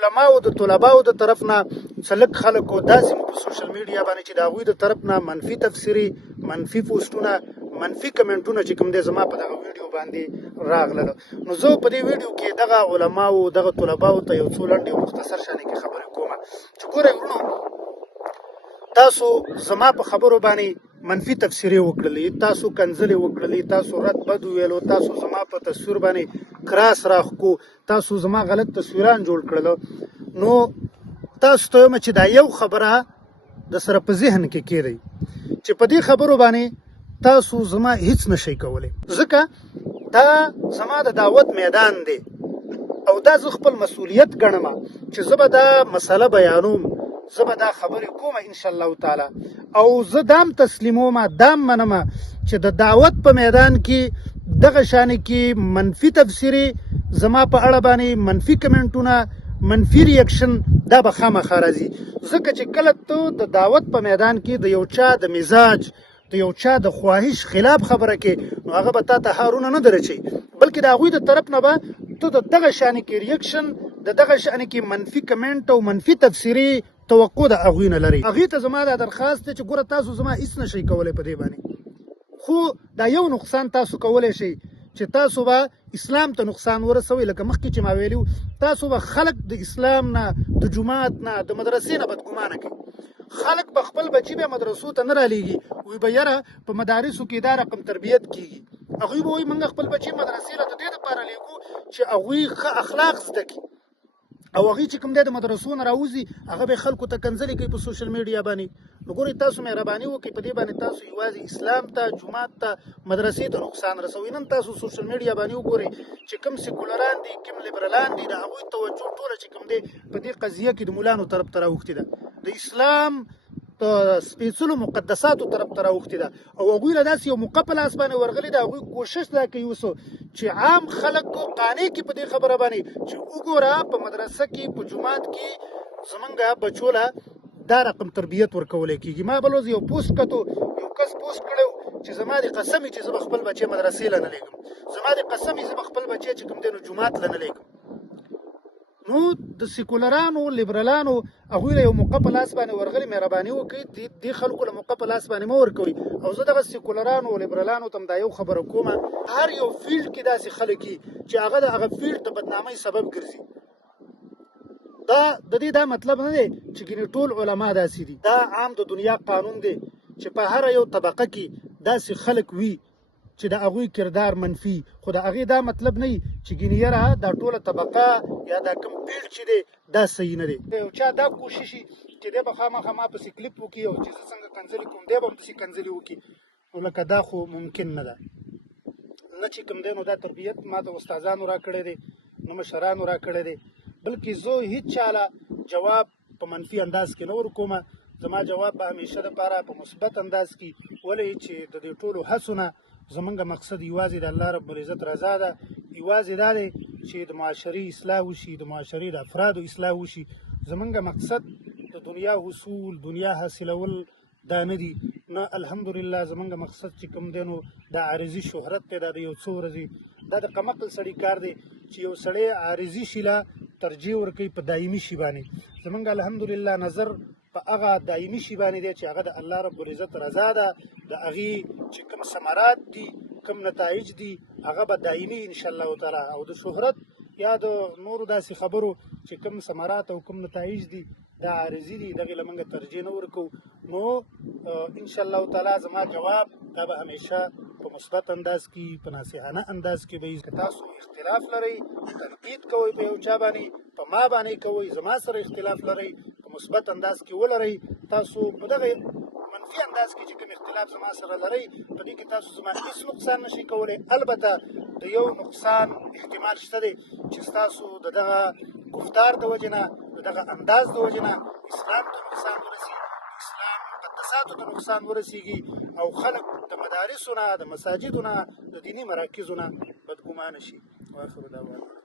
علماو د طلباو د طرف نه څلک خلکو داسې په سوشل میډیا باندې چې د هغوی د طرف نه منفي تفسیري منفي پوسټونه منفي کمنټونه چې کوم دی زما په دغه ویډیو باندې راغله. نو زه په دې ویډیو کې دغه علماو دغه طلباو ته یو څو لنډې او مختصر شانې کې خبرې کوم چې ګورئ وروڼو، تاسو زما په خبرو باندې منفي تفسیرې وکړلې، تاسو کنځلې وکړلې، تاسو رد بد وویلو، تاسو زما په تصویر باندې کراس راخکو، تاسو زما غلط تصویران جوړ کړل. نو تاسو ته وایم چې دا یو خبره د سره په ذهن کې کېږدئ چې په دې خبرو باندې تاسو زما هیڅ نشئ کولی، ځکه دا زما د دعوت میدان دی او دا زه خپل مسؤلیت ګڼم چې زه به دا مسله بیانوم، زه به دا خبرې کوم انشاءالله تعالی، او زه دام تسلیموم، دام منم چې د دعوت په میدان کې دغه شانې کې منفي تفسیري زما په اړه باندې منفي کمنټونه منفي ریاکشن دا به خامخا راځي، ځکه چې کله ته د دعوت په میدان کې د یو چا د مزاج د یو چا د خواهش خلاف خبره کې، نو هغه به تا ته هارونه نه درچي، بلکې د هغوی د طرف نه به ته د دغه شانې کې ریاکشن د دغه شانې کې منفي کمنټ او منفي تفسیري توقع د هغوی نه لري. هغې ته زما دا درخواست دی چې ګوره تاسو زما هیڅ نشئ کولی په دې باندې، خو دا یو نقصان تاسو کولی شئ چې تاسو به اسلام ته نقصان ورسوئ. لکه مخکې چې ما ویلي تاسو به خلک د اسلام نه د جومات نه د مدرسې نه بدګمانه کوي، خلک به خپل بچي به مدرسو ته نه رالیږي، وایي به یاره په مدارسو کې دا رقم تربیت کیږي، هغوی به وایي موږ خپل بچي مدرسې له د دې دپاره لیږو چې هغوی ښه اخلاق زده کړي، او هغوی چې کوم دی د مدرسو نه راوځي هغه به خلکو ته کنځلې کوي په سوشل میډیا باندې. نو ګورئ تاسو مهرباني وکړئ په دې باندې تاسو یوازې اسلام ته جومات ته مدرسې ته نقصان رسوئ. نن تاسو سوشل میډیا باندې وګورئ چې کوم سیکولران دي کوم لیبرالان دي د هغوی توجه ټوله چې کوم دی په دې قضیه کې د ملانو طرف ته راوښتې ده، د اسلام د سپېڅلو مقدساتو طرف ته راوښتې ده، او هغوی له داسې یو موقع په لاس باندې ورغلي ده. هغوی کوشش دا کوي اوس چې عام خلک قانع کړي په دې خبره باندې چې وګوره په مدرسه کې په جومات کې زمونږ بچو له دا رقم تربیت ورکولی کېږي. ما بل ورځ یو پوسټ کتو، یو کس پوسټ کړی چې زما د قسم چې زه به خپل بچی مدرسې له نه لیږم، زما د قسم زه به خپل بچی چې کوم دی نو جومات له نه لیږم. نو د سیکولرانو لیبرالانو هغوی له یو موقع په لاس باندې ورغلي، مهرباني وکړئ دې خلکو له موقع په لاس باندې مه ورکوئ. او زه دغه سیکولرانو او لیبرالانو ته هم دا یو خبره کوم، هر یو فیلډ کې داسې خلک وي چې هغه د هغه فیلډ د بدنامۍ سبب ګرځي. دا د دې دا مطلب نه دی چې ګینې ټول علما داسې دي، دا عام د دنیا قانون دی چې په هر یو طبقه کې داسې خلک وي چې د هغوی کردار منفي، خو د هغې دا مطلب نه وي چې ګینې یاره دا ټوله طبقه یا دا کوم فیلډ چې دی دا صحیح نه دی. یو چا دا کوشش چې دی به خامخا ما پسې کلیپ وکړي او چې زه څنګه کنځلې کوم دی به هم داسې کنځلې وکړي، نو لکه دا خو ممکن نه ده. نه چې کوم دی نو دا تربیت ما ته استادانو را کړی دی، نو مشرانو را کړی دی، بلکې زه هیڅ چاله جواب په منفي انداز کې نه ورکوم. زما جواب به همیشه دپاره په مثبت انداز کې، ولې چې د دې ټولو هڅو نه زمونږ مقصد یوازې د الله رب العزت رضا ده، یوازې دا دی چې د معاشري اصلاح وشي، د معاشري د افرادو اصلاح وشي. زمونږ مقصد د دنیا حصول دنیا حاصلول دا نه دي، نه الحمدلله زمونږ مقصد چې کوم دی نو دا عارضي شهرت دی، دا د یو څو ورځې دا د کمعقل سړي کار دی چې یو سړی عارضي شي له ترجیح ورکوي په دایمي شي باندې. زمونږ الحمدلله نظر په هغه دایمي شي باندې دی چې هغه د الله رب العزت رضا ده، د هغې چې کوم ثمرات دي کوم نتایج دي هغه به دایمي انشاءالله تعالی. او د شهرت یا د نورو داسې خبرو چې کوم ثمرات او کوم نتایج دي دا عارضي دي، دغې له موږ ترجیح نه ورکوو. نو انشاءالله تعالی زما جواب دا به همیشه په مثبت انداز کې په ناصحانه انداز کې به وي. که تاسو اختلاف لرئ تنقید کوئ په یو چا باندې، په ما باندې کوئ، زما سره اختلاف لرئ په مثبت انداز کې ولرئ. تاسو په دغه منفي انداز کې چې کوم اختلاف زما سره لرئ په دې کې تاسو زما هیڅ نقصان نشئ کولی. البته د یو نقصان احتمال شته دی چې ستاسو د دغه گفتار د وجې نه د دغه انداز د وجې نه اسلام ته نقصان ورسي، اسلام مقدساتو ته نقصان ورسیږي، او خلک د مدارسو نه د مساجدو نه د دیني مراکزو نه بدګمانه شي. واخر دعوانا.